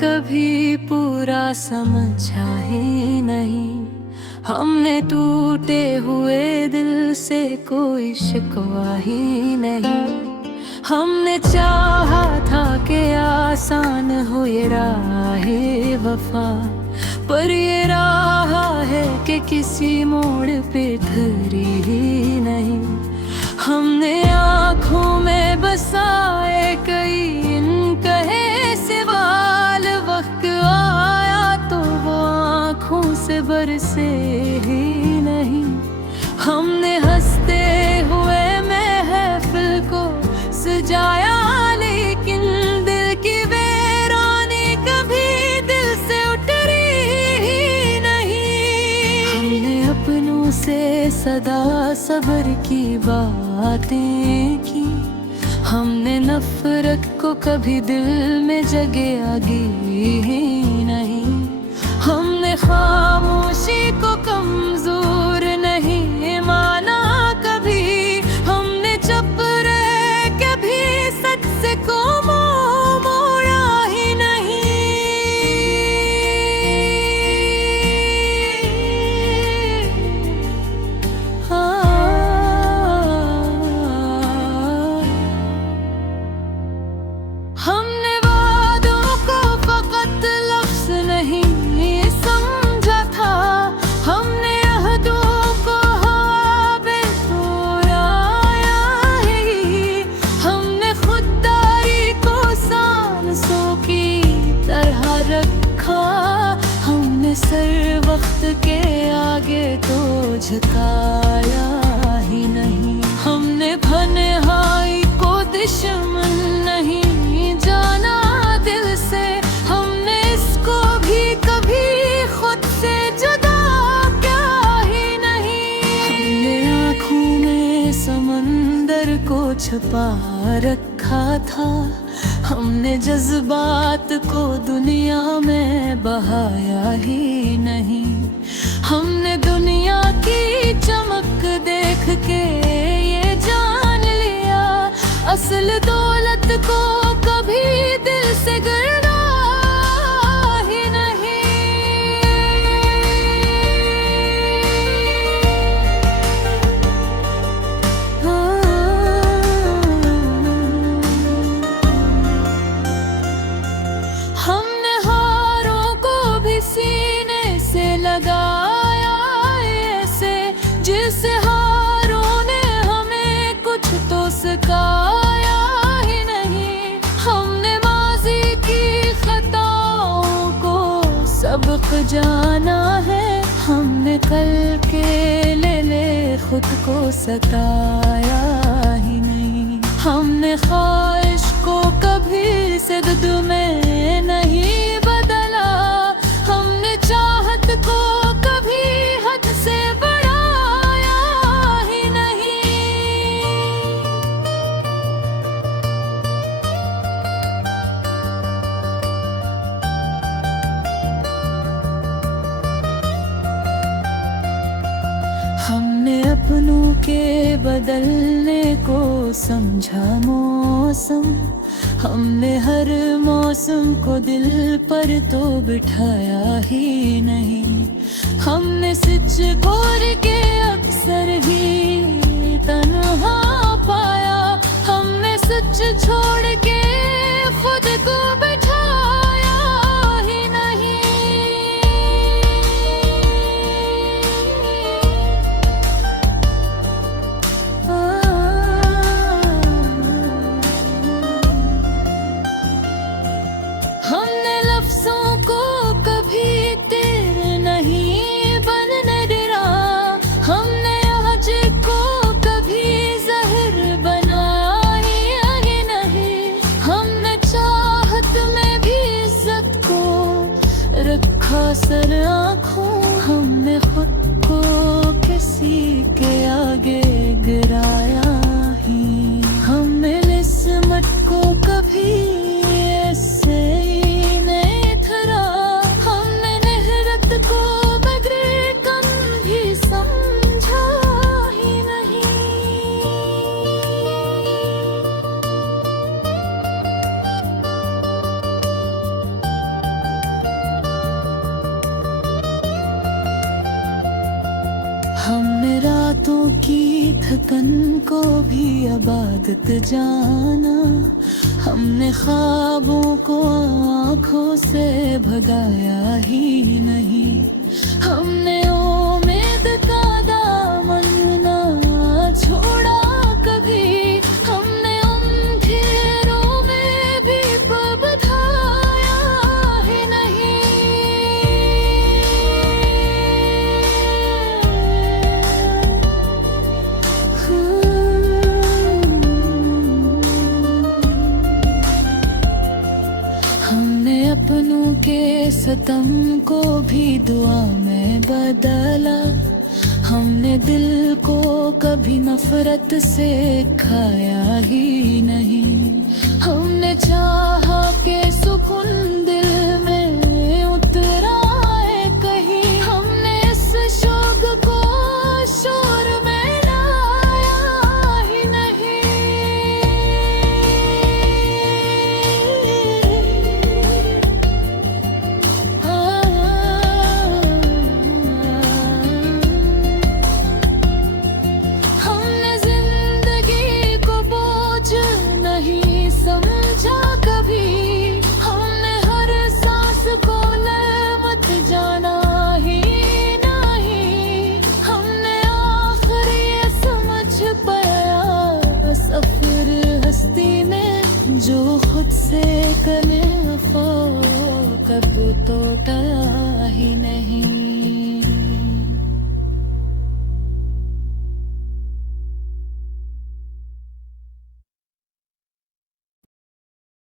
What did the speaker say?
कभी पूरा समझा ही नहीं। हमने टूटे हुए दिल से कोई शिकवा ही नहीं। हमने चाहा था कि आसान हो ये राहे वफा, पर ये राह है कि किसी मोड़ पे ठहरी ही नहीं। हमने आँखों में बसाए कई इनकहे सवाल, वक्त आया तो वो आँखों से बरसे ही नहीं। हमने हंसते हुए महफिल को सजाया, लेकिन दिल की वीरानी कभी दिल से उतरी ही नहीं। हमने अपनों से सदा सब्र की बातें की, हमने नफरत को कभी दिल में जगह आगे ही नहीं। हमने खामोशी को कमजोर नहीं माना कभी, हमने चुप रह के भी सच से को मोड़ा ही नहीं। हमने वादों को फकत लफ्ज़ नहीं समझा था, हमने अहदों को हवा पे तोड़ाया ही। हमने खुददारी को सांसों की तरह रखा, हमने सर वक्त के आगे तो झुकाया ही नहीं। हमने भनहाई को दुश्मन नहीं जाना दिल से, हमने इसको भी कभी खुद से जुदा किया ही नहीं। हमने आँखों में समंदर को छुपा रखा था, हमने जज्बात को दुनिया में बहाया ही नहीं। हमने दुनिया की चमक देख के ये जान लिया, असल दौलत को कभी दिल से गिरना ही नहीं। हमने हारों को भी सीने से लगाया ऐसे, जिससे हारों ने हमें कुछ तो सिखाया ही नहीं। हमने माजी की खताओं को सबक जाना है, हमने कल के ले खुद को सताया ही नहीं। हमने ख्वाहिश को कभी सिद्द में नहीं बदला, हमने चाहत को कभी हद से बढ़ाया ही नहीं। हमने अपनों के बदलने को समझा मौसम, हमने हर मौसम को दिल पर तो बिठाया ही नहीं। हमने सच घोर के अक्सर ही तन्हा पाया, हमने सच छोड़ के खुद को बिठाया ही नहीं। हमने लफ्जों को कभी तीर नहीं बनने दिया, हमने आज को कभी जहर बनाया ही नहीं। हमने चाहत में भी इज्जत को रखा सर आँखों, हमने खुद को किसी के आगे गिराया ही। हमने किस्मत को कभी ऐसे ही नहीं ठहरा, हमने नेहरत को बगैर कम भी समझा ही नहीं। हमने रातों की थकन को भी इबादत जाना, हमने ख्वाबों को आँखों से भगाया ही नहीं, हमने उम्मीद का दामन ना छोड़ा कभी, हमने अंधेरों में भी पल बधाया ही नहीं। हमने अपनों के सितम को भी दुआ में बदला, हमने दिल को कभी नफरत से खाया ही नहीं, हमने चाहा के सुकून दिल में उतरा है कहीं, हमने इस शौक को शोर में लाया ही नहीं। हमने जिंदगी को बोझ नहीं समझा कभी, हमने हर सांस को नेमत जाना ही नहीं, हमने आखिर ये समझ पाया सफर हस्ती में जो खुद से करे वफा कब तो टला ही नहीं।